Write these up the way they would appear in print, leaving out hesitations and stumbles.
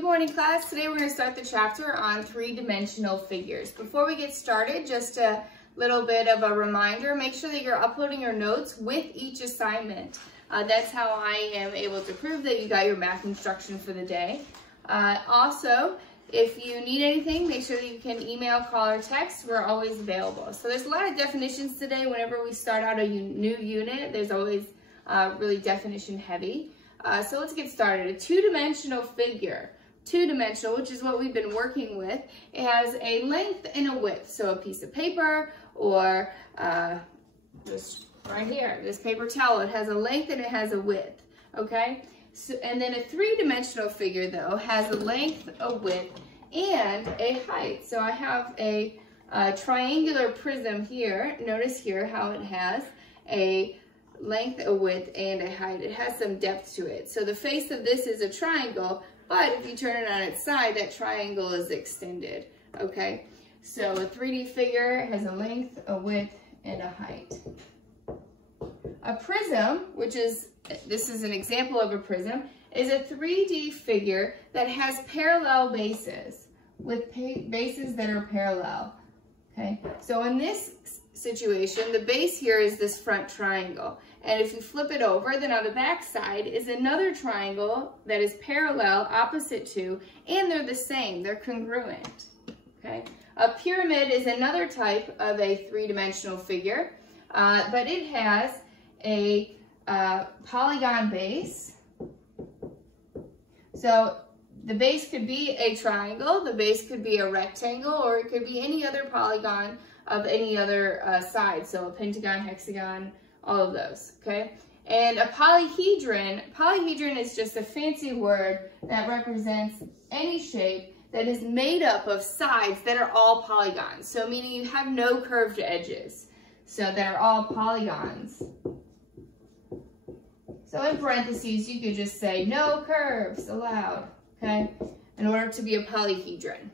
Good morning, class. Today we're going to start the chapter on three-dimensional figures. Before we get started, just a little bit of a reminder, make sure that you're uploading your notes with each assignment. That's how I am able to prove that you got your math instruction for the day. Also, if you need anything, make sure that you can email, call, or text. We're always available. So there's a lot of definitions today. Whenever we start out a new unit, there's always really definition heavy. So let's get started. A two-dimensional figure. Two-dimensional, which is what we've been working with, it has a length and a width. So a piece of paper or this right here, this paper towel, it has a length and it has a width, okay? So, and then a three-dimensional figure, though, has a length, a width, and a height. So I have a triangular prism here. Notice here how it has a length, a width, and a height. It has some depth to it. So the face of this is a triangle, but if you turn it on its side, that triangle is extended, okay? So a 3D figure has a length, a width, and a height. A prism, which is, this is an example of a prism, is a 3D figure that has parallel bases, with bases that are parallel, okay? So in this situation, the base here is this front triangle. And if you flip it over, then on the back side is another triangle that is parallel, opposite to, and they're the same, they're congruent, okay? A pyramid is another type of a three-dimensional figure, but it has a polygon base. So the base could be a triangle, the base could be a rectangle, or it could be any other polygon of any other side. So a pentagon, hexagon, all of those, okay? And a polyhedron is just a fancy word that represents any shape that is made up of sides that are all polygons. So meaning you have no curved edges. So that are all polygons. So in parentheses, you could just say no curves allowed, okay? In order to be a polyhedron.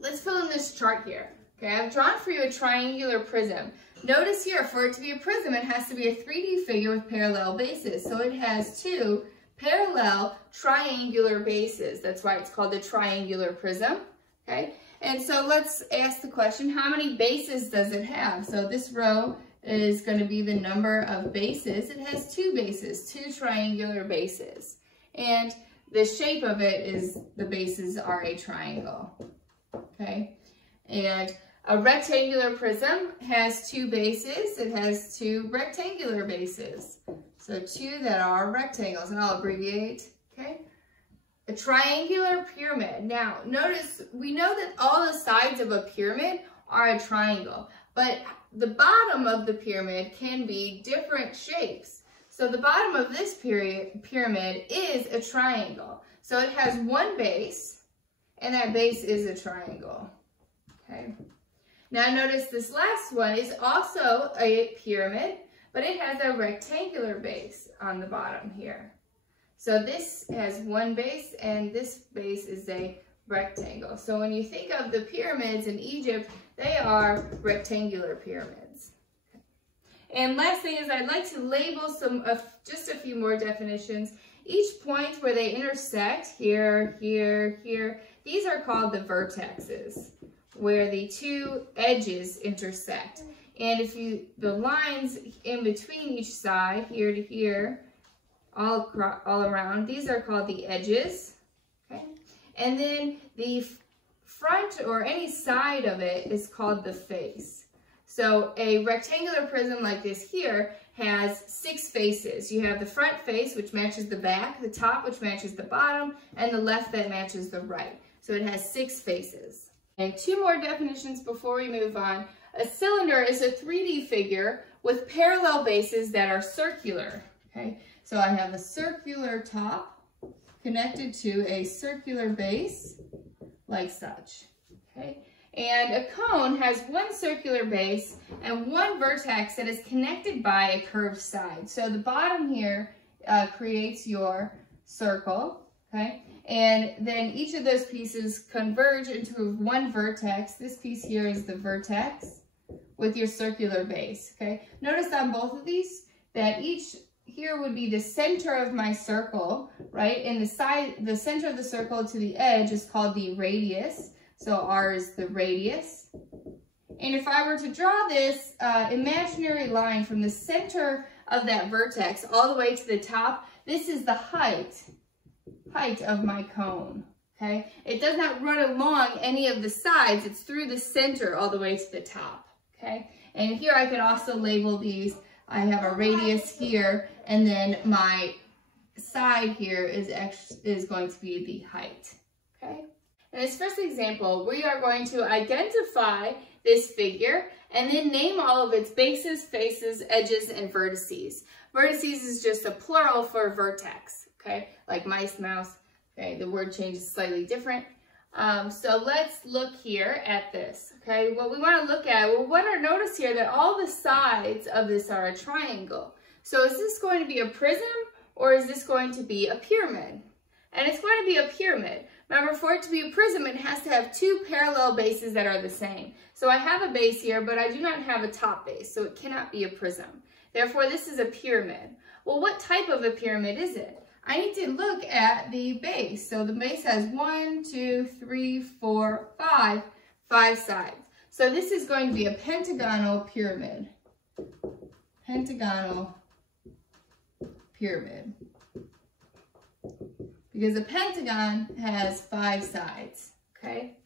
Let's fill in this chart here. Okay, I've drawn for you a triangular prism. Notice here, for it to be a prism, it has to be a 3D figure with parallel bases. So it has two parallel triangular bases. That's why it's called a triangular prism, okay? And so let's ask the question, how many bases does it have? So this row is going to be the number of bases. It has two bases, two triangular bases. And the shape of it is, the bases are a triangle, okay? And a rectangular prism has two bases. It has two rectangular bases. So two that are rectangles, and I'll abbreviate, okay? A triangular pyramid. Now, notice, we know that all the sides of a pyramid are a triangle, but the bottom of the pyramid can be different shapes. So the bottom of this pyramid is a triangle. So it has one base, and that base is a triangle, okay? Now notice this last one is also a pyramid, but it has a rectangular base on the bottom here. So this has one base, and this base is a rectangle. So when you think of the pyramids in Egypt, they are rectangular pyramids. And last thing is I'd like to label just a few more definitions. Each point where they intersect, here, here, here, these are called the vertexes, where the two edges intersect. And if the lines in between each side, here to here, all around, these are called the edges, okay? And then the front or any side of it is called the face. So a rectangular prism like this here has 6 faces. You have the front face, which matches the back, the top, which matches the bottom, and the left that matches the right. So it has 6 faces. And two more definitions before we move on. A cylinder is a 3D figure with parallel bases that are circular, okay? So I have a circular top connected to a circular base, like such, okay? And a cone has one circular base and one vertex that is connected by a curved side. So the bottom here creates your circle, okay? And then each of those pieces converge into one vertex. This piece here is the vertex with your circular base, okay? Notice on both of these that each here would be the center of my circle, right? And the center of the circle to the edge is called the radius. So R is the radius. And if I were to draw this imaginary line from the center of that vertex all the way to the top, this is the height of my cone, okay? It does not run along any of the sides. It's through the center all the way to the top, okay? And here I can also label these. I have a radius here, and then my side here is going to be the height, okay? In this first example, we are going to identify this figure and then name all of its bases, faces, edges, and vertices. Vertices is just a plural for vertex, okay? Like mice, mouse, okay? The word changes slightly different. So let's look here at this, okay? What we want to look at, notice here that all the sides of this are a triangle. So is this going to be a prism or is this going to be a pyramid? And it's going to be a pyramid. Remember, for it to be a prism, it has to have two parallel bases that are the same. So I have a base here, but I do not have a top base, so it cannot be a prism. Therefore, this is a pyramid. Well, what type of a pyramid is it? I need to look at the base. So the base has 1, 2, 3, 4, 5 sides. So this is going to be a pentagonal pyramid. Pentagonal pyramid. Because a pentagon has 5 sides, okay?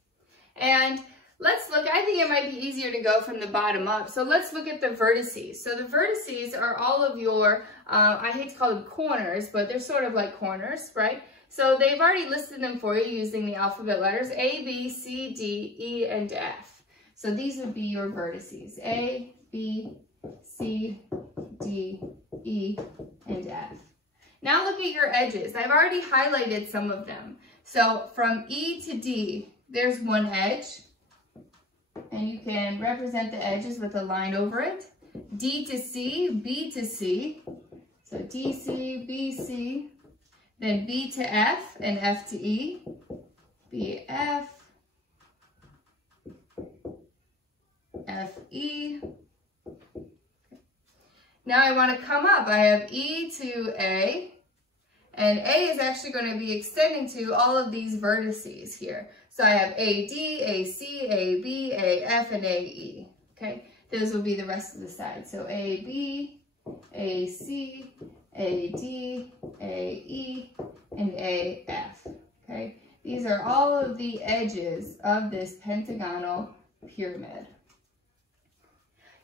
And let's look, I think it might be easier to go from the bottom up. So let's look at the vertices. So the vertices are all of your, I hate to call them corners, but they're sort of like corners, right? So they've already listed them for you using the alphabet letters A, B, C, D, E, and F. So these would be your vertices, A, B, C, D, E, and F. Now look at your edges. I've already highlighted some of them. So from E to D, there's one edge. And you can represent the edges with a line over it. D to C, B to C. So D, C, B, C. Then B to F and F to E. B, F. F, E. Now I want to come up. I have E to A. And A is actually going to be extending to all of these vertices here. So I have AD, AC, AB, AF, and AE. Okay, those will be the rest of the sides. So AB, AC, AD, AE, and AF. Okay, these are all of the edges of this pentagonal pyramid.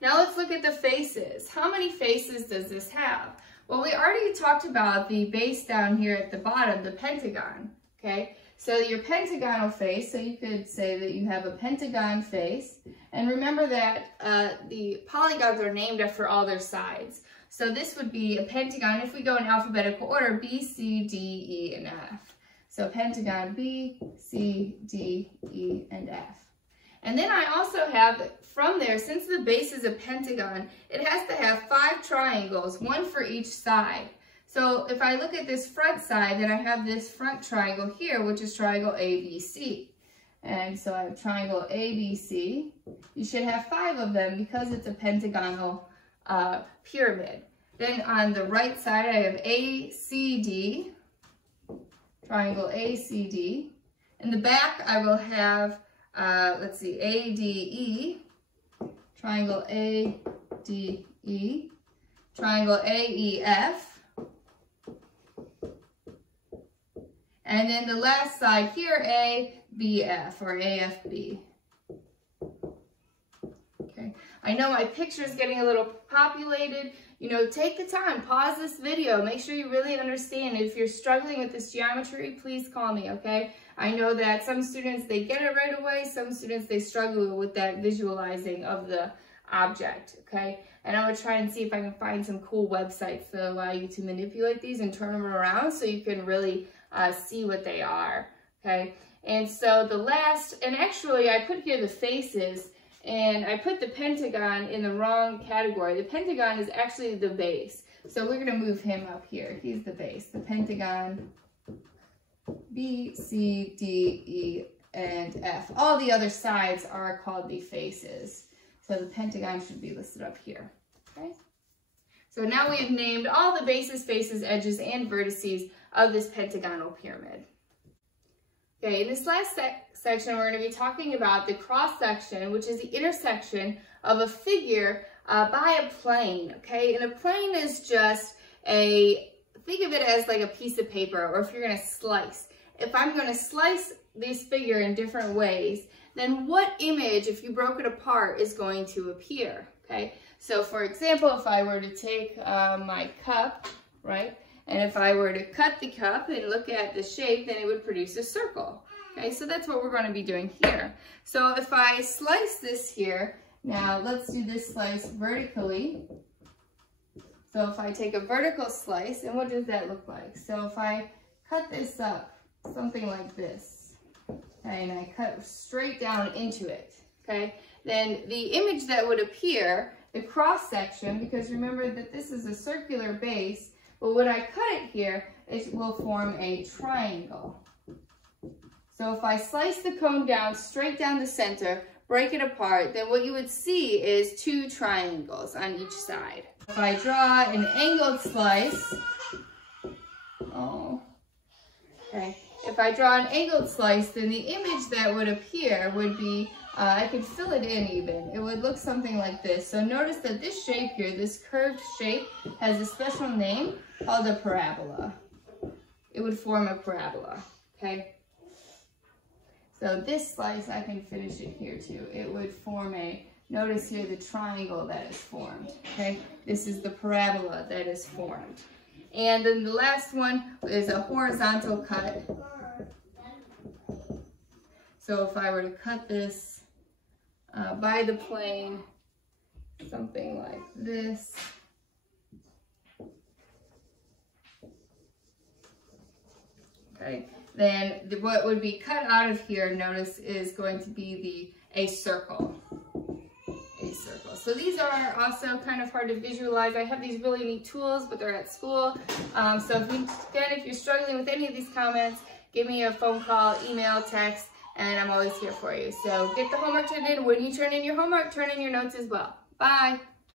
Now let's look at the faces. How many faces does this have? Well, we already talked about the base down here at the bottom, the pentagon, okay? So your pentagonal face, so you could say that you have a pentagon face. And remember that the polygons are named after all their sides. So this would be a pentagon, if we go in alphabetical order, B, C, D, E, and F. So pentagon B, C, D, E, and F. And then I also have, from there, since the base is a pentagon, it has to have 5 triangles, one for each side. So if I look at this front side, then I have this front triangle here, which is triangle ABC. And so I have triangle ABC. You should have 5 of them because it's a pentagonal pyramid. Then on the right side, I have ACD, triangle ACD. In the back, I will have let's see, ADE, triangle ADE, triangle AEF, and then the last side here, ABF or AFB. Okay, I know my picture is getting a little populated. You know, take the time, pause this video, make sure you really understand. If you're struggling with this geometry, please call me, okay? I know that some students, they get it right away. Some students, they struggle with that visualizing of the object, okay? And I'm going to try and see if I can find some cool websites that allow you to manipulate these and turn them around so you can really see what they are, okay? And so the last, and actually I put here the faces, and I put the pentagon in the wrong category. The pentagon is actually the base. So we're going to move him up here. He's the base. The pentagon B, C, D, E, and F. All the other sides are called the faces. So the pentagon should be listed up here. Okay. So now we have named all the bases, faces, edges, and vertices of this pentagonal pyramid. Okay, in this last section, we're going to be talking about the cross section, which is the intersection of a figure by a plane, okay? And a plane is just think of it as like a piece of paper, or if you're going to slice. If I'm going to slice this figure in different ways, then what image, if you broke it apart, is going to appear, okay? So for example, if I were to take my cup, right? And if I were to cut the cup and look at the shape, then it would produce a circle. Okay, so that's what we're going to be doing here. So if I slice this here, now let's do this slice vertically. So if I take a vertical slice, and what does that look like? So if I cut this up, something like this, okay, and I cut straight down into it, okay, then the image that would appear, the cross section, because remember that this is a circular base, but when I cut it here, it will form a triangle. So if I slice the cone down, straight down the center, break it apart, then what you would see is two triangles on each side. If I draw an angled slice, if I draw an angled slice, then the image that would appear would be, I could fill it in even. It would look something like this. So notice that this shape here, this curved shape, has a special name called a parabola. It would form a parabola, okay? So this slice, I can finish it here too. It would form notice here the triangle that is formed, okay? This is the parabola that is formed. And then the last one is a horizontal cut. So if I were to cut this by the plane, something like this. Okay, then what would be cut out of here, notice, is going to be a circle. A circle. So these are also kind of hard to visualize. I have these really neat tools, but they're at school. So if you're struggling with any of these comments, give me a phone call, email, text, and I'm always here for you. So get the homework turned in. When you turn in your homework, turn in your notes as well. Bye.